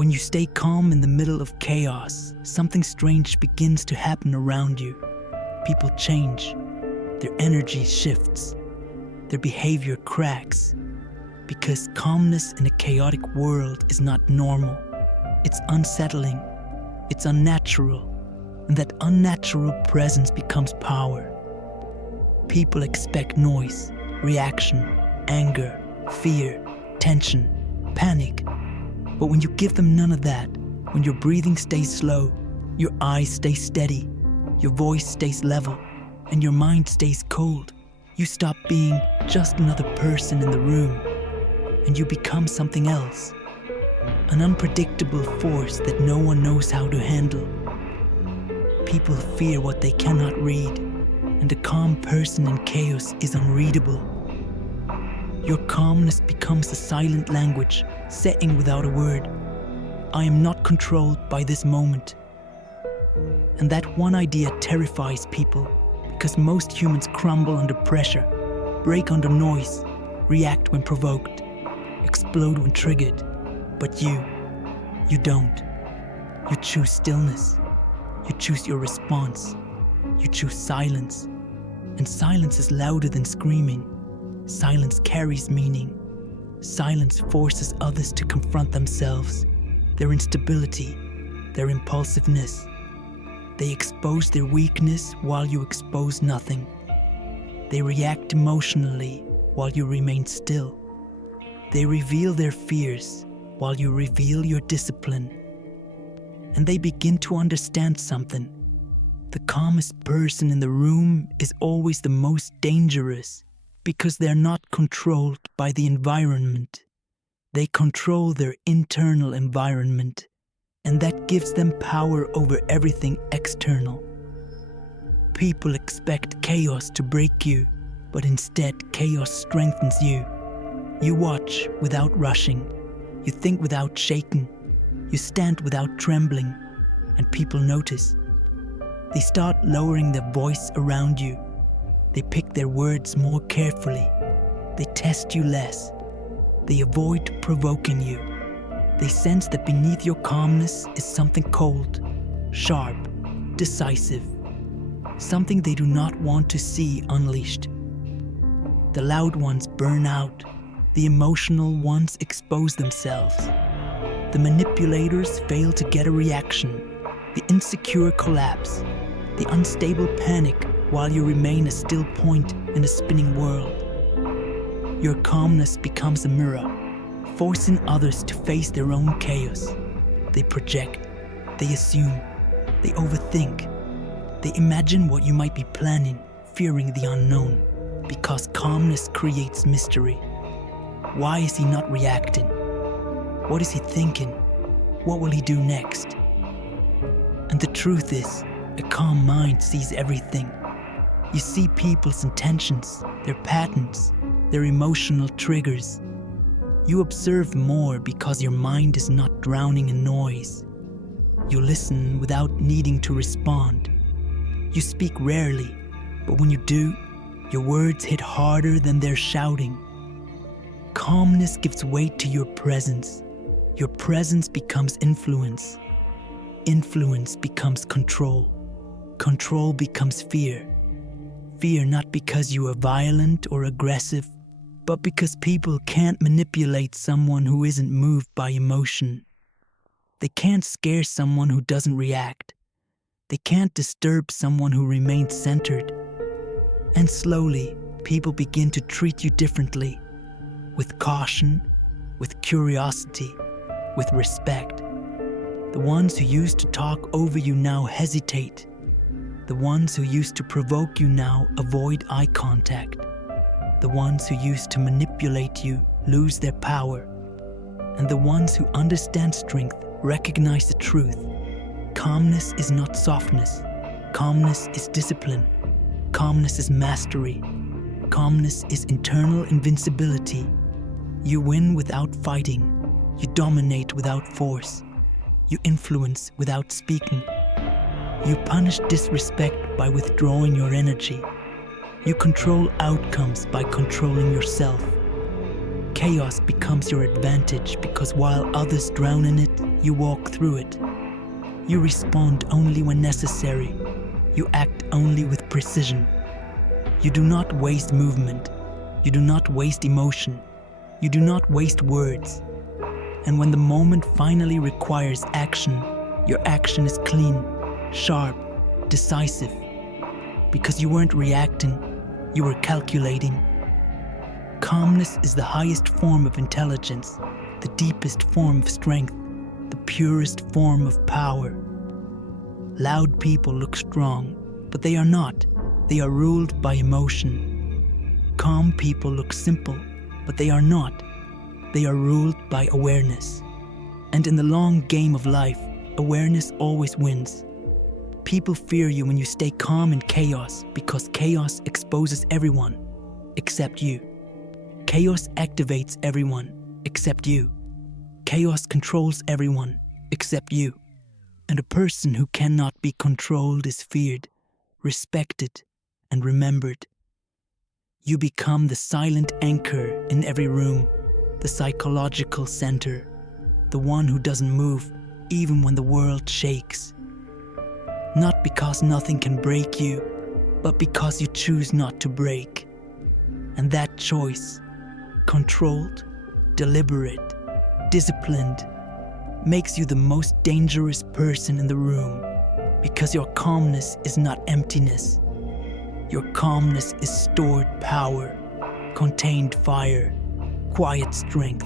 When you stay calm in the middle of chaos, something strange begins to happen around you. People change, their energy shifts, their behavior cracks. Because calmness in a chaotic world is not normal. It's unsettling, it's unnatural, and that unnatural presence becomes power. People expect noise, reaction, anger, fear, tension, panic. But when you give them none of that, when your breathing stays slow, your eyes stay steady, your voice stays level, and your mind stays cold, you stop being just another person in the room, and you become something else. An unpredictable force that no one knows how to handle. People fear what they cannot read, and a calm person in chaos is unreadable. Your calmness becomes a silent language, saying without a word, I am not controlled by this moment. And that one idea terrifies people, because most humans crumble under pressure, break under noise, react when provoked, explode when triggered. But you don't. You choose stillness. You choose your response. You choose silence. And silence is louder than screaming. Silence carries meaning. Silence forces others to confront themselves, their instability, their impulsiveness. They expose their weakness while you expose nothing. They react emotionally while you remain still. They reveal their fears while you reveal your discipline. And they begin to understand something. The calmest person in the room is always the most dangerous, because they're not controlled by the environment. They control their internal environment, and that gives them power over everything external. People expect chaos to break you, but instead chaos strengthens you. You watch without rushing. You think without shaking. You stand without trembling, and people notice. They start lowering their voice around you. They pick their words more carefully. They test you less. They avoid provoking you. They sense that beneath your calmness is something cold, sharp, decisive. Something they do not want to see unleashed. The loud ones burn out. The emotional ones expose themselves. The manipulators fail to get a reaction. The insecure collapse. The unstable panic while you remain a still point in a spinning world. Your calmness becomes a mirror, forcing others to face their own chaos. They project, they assume, they overthink. They imagine what you might be planning, fearing the unknown, because calmness creates mystery. Why is he not reacting? What is he thinking? What will he do next? And the truth is, a calm mind sees everything. You see people's intentions, their patterns, their emotional triggers. You observe more because your mind is not drowning in noise. You listen without needing to respond. You speak rarely, but when you do, your words hit harder than they're shouting. Calmness gives weight to your presence. Your presence becomes influence. Influence becomes control. Control becomes fear. Fear not because you are violent or aggressive, but because people can't manipulate someone who isn't moved by emotion. They can't scare someone who doesn't react. They can't disturb someone who remains centered. And slowly, people begin to treat you differently, with caution, with curiosity, with respect. The ones who used to talk over you now hesitate. The ones who used to provoke you now avoid eye contact. The ones who used to manipulate you lose their power. And the ones who understand strength recognize the truth. Calmness is not softness. Calmness is discipline. Calmness is mastery. Calmness is internal invincibility. You win without fighting. You dominate without force. You influence without speaking. You punish disrespect by withdrawing your energy. You control outcomes by controlling yourself. Chaos becomes your advantage because while others drown in it, you walk through it. You respond only when necessary. You act only with precision. You do not waste movement. You do not waste emotion. You do not waste words. And when the moment finally requires action, your action is clean, sharp, decisive. Because you weren't reacting, you were calculating. Calmness is the highest form of intelligence, the deepest form of strength, the purest form of power. Loud people look strong, but they are not. They are ruled by emotion. Calm people look simple, but they are not. They are ruled by awareness. And in the long game of life, awareness always wins. People fear you when you stay calm in chaos because chaos exposes everyone, except you. Chaos activates everyone, except you. Chaos controls everyone, except you. And a person who cannot be controlled is feared, respected, and remembered. You become the silent anchor in every room, the psychological center, the one who doesn't move even when the world shakes. Not because nothing can break you, but because you choose not to break. And that choice, controlled, deliberate, disciplined, makes you the most dangerous person in the room, because your calmness is not emptiness. Your calmness is stored power, contained fire, quiet strength.